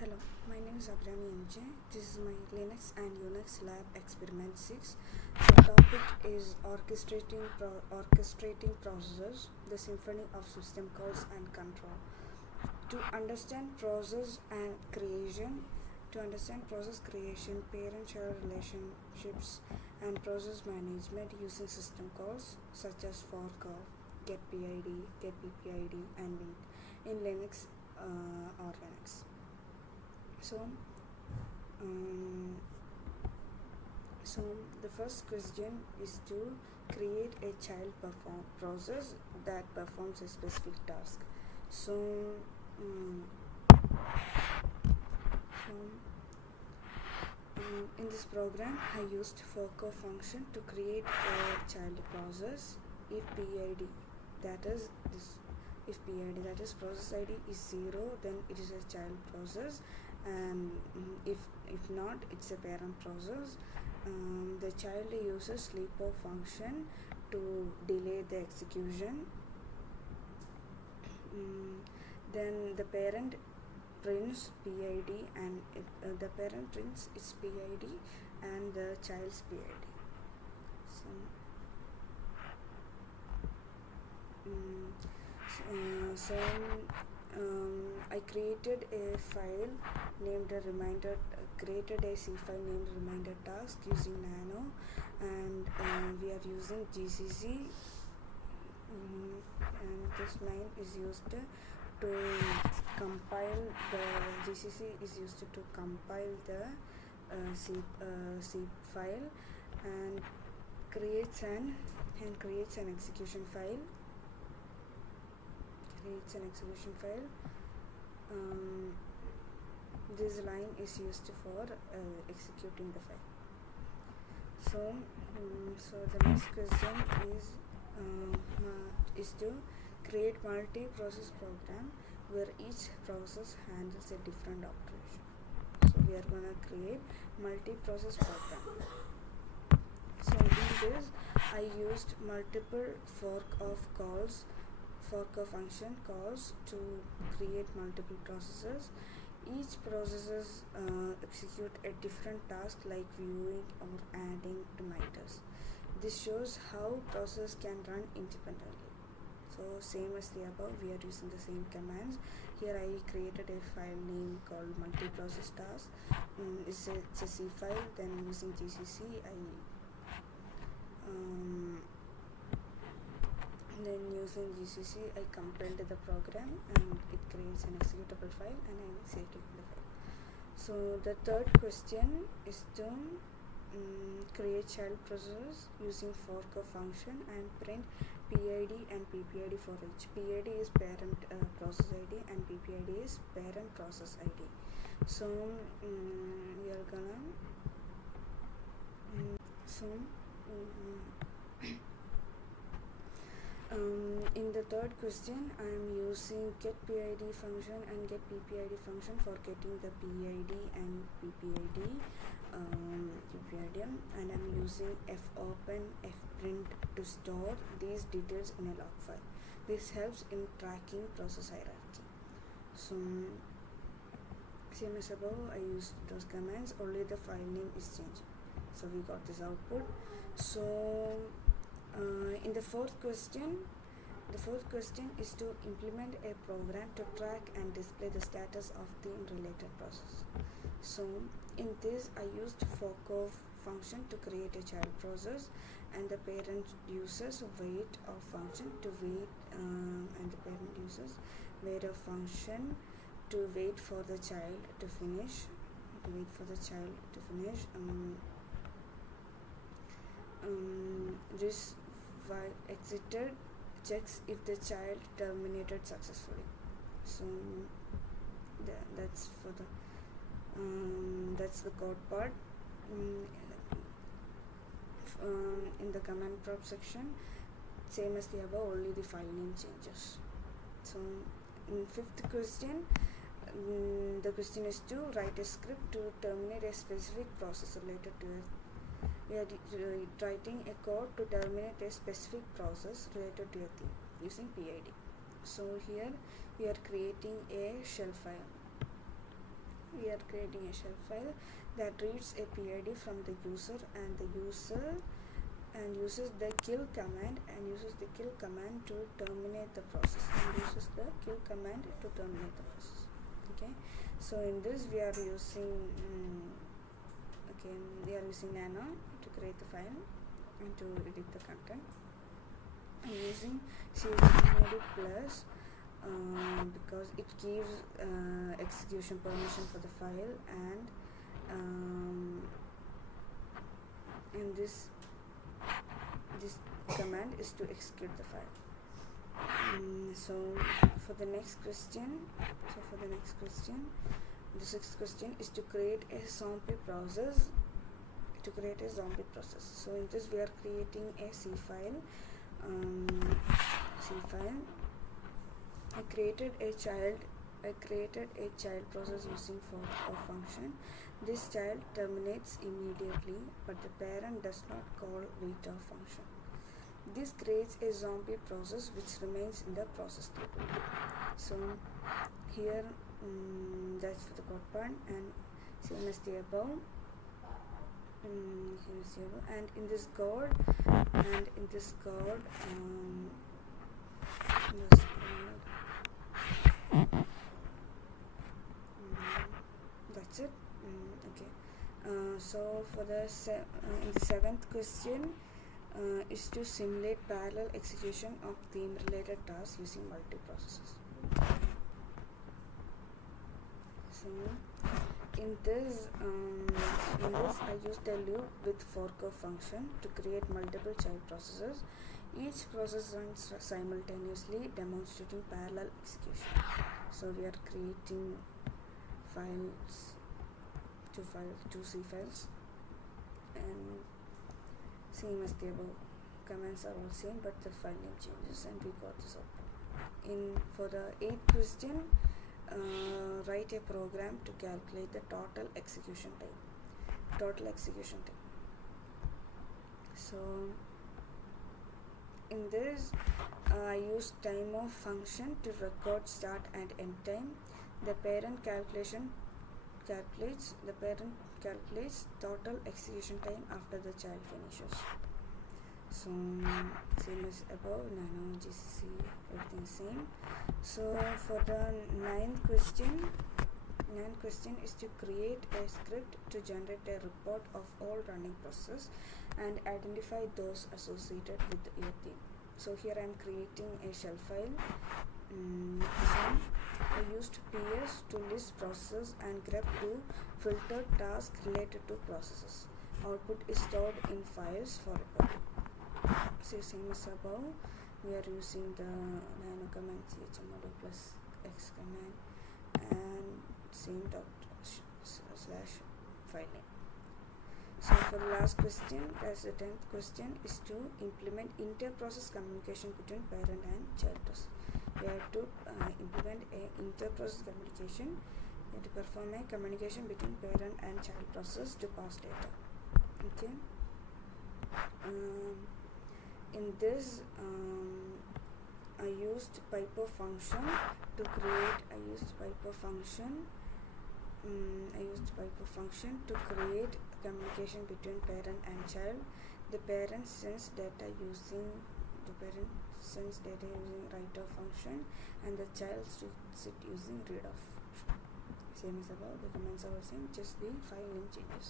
Hello, my name is Abrami MJ. This is my Linux and Unix Lab Experiment 6. The topic is orchestrating processes, the symphony of system calls and control. To understand process creation, parent-child relationships, and process management using system calls such as fork of, getPID, getPPID, and link in Linux or Linux. So, um, so the first question is to create a child process that performs a specific task. So, um, so in this program, I used fork function to create a child process. If PID, that is this, if PID, that is process ID, is 0, then it is a child process, and if not, it's a parent process. The child uses sleepover function to delay the execution. Then the parent prints PID, and the parent prints its PID and the child's PID. I created a file named created a C file named reminder task using nano, and we are using GCC, and this line is used to compile the GCC is used to compile the C file and creates an execution file. This line is used for executing the file. So the next question is to create multi-process program where each process handles a different operation. So we are gonna create multi-process program. So in this, I used multiple fork of function calls to create multiple processes. Each processes execute a different task like viewing or adding reminders. This shows how process can run independently. So same as the above, we are using the same commands. Here I created a file name called multiprocess task. It's a C file. Then using GCC, I compiled the program and it creates an executable file, and I am saving the file. So the third question is to create child process using fork function and print PID and PPID for each. PID is parent process ID and PPID is parent process ID. So we are gonna in the third question, I am using getPID function and getPPID function for getting the PID and PPID, and I am using fopen, fprint to store these details in a log file. This helps in tracking process hierarchy. So same as above, I used those commands, only the file name is changing. So we got this output. So in the fourth question is to implement a program to track and display the status of the related process. So in this, I used fork function to create a child process, and the parent uses wait of function to wait, and the parent uses wait of function to wait for the child to finish. This while exited checks if the child terminated successfully. So that's the code part. In the command prompt section, same as the above, only the file name changes. So in fifth question, the question is to write a script to terminate a specific process related to it. We are writing a code to terminate a specific process related to a theme using PID. So here we are creating a shell file. we are creating a shell file that reads a PID from the user and uses the kill command to terminate the process Okay, so in this we are using nano to create the file and to edit the content. I'm using chmod plus because it gives execution permission for the file, and this command is to execute the file. So for the next question, the sixth question is to create a zombie process. So in this we are creating a C file. I created a child process using for a function. This child terminates immediately, but the parent does not call waiter function. This creates a zombie process which remains in the process table. So here that's for the code part, and same as the above. And in this code, that's it. So for the in the seventh question is to simulate parallel execution of theme related tasks using multiprocessors. So in this I used a loop with fork function to create multiple child processes. Each process runs simultaneously, demonstrating parallel execution. So we are creating two C files, and same as the above. Commands are all same, but the file name changes, and we got this output. For the eighth question, write a program to calculate the total execution time. So in this I use timeoff function to record start and end time. The parent calculates total execution time after the child finishes. So same as above, nano, GCC, everything same. So for the ninth question is to create a script to generate a report of all running processes and identify those associated with your theme. So here I am creating a shell file. I used PS to list processes and grep to filter tasks related to processes. Output is stored in files for report. So same as above, we are using the nano command chmod plus x command and same / file name. So for the last question, that's the 10th question, is to implement inter-process communication between parent and child process. We have to implement a inter-process communication. We have to perform a communication between parent and child process to pass data. Okay. In this, I used piper function to create. Communication between parent and child. The parent sends data using write off function, and the child reads it using read off function. Same as above. The commands are the same, just the file name changes.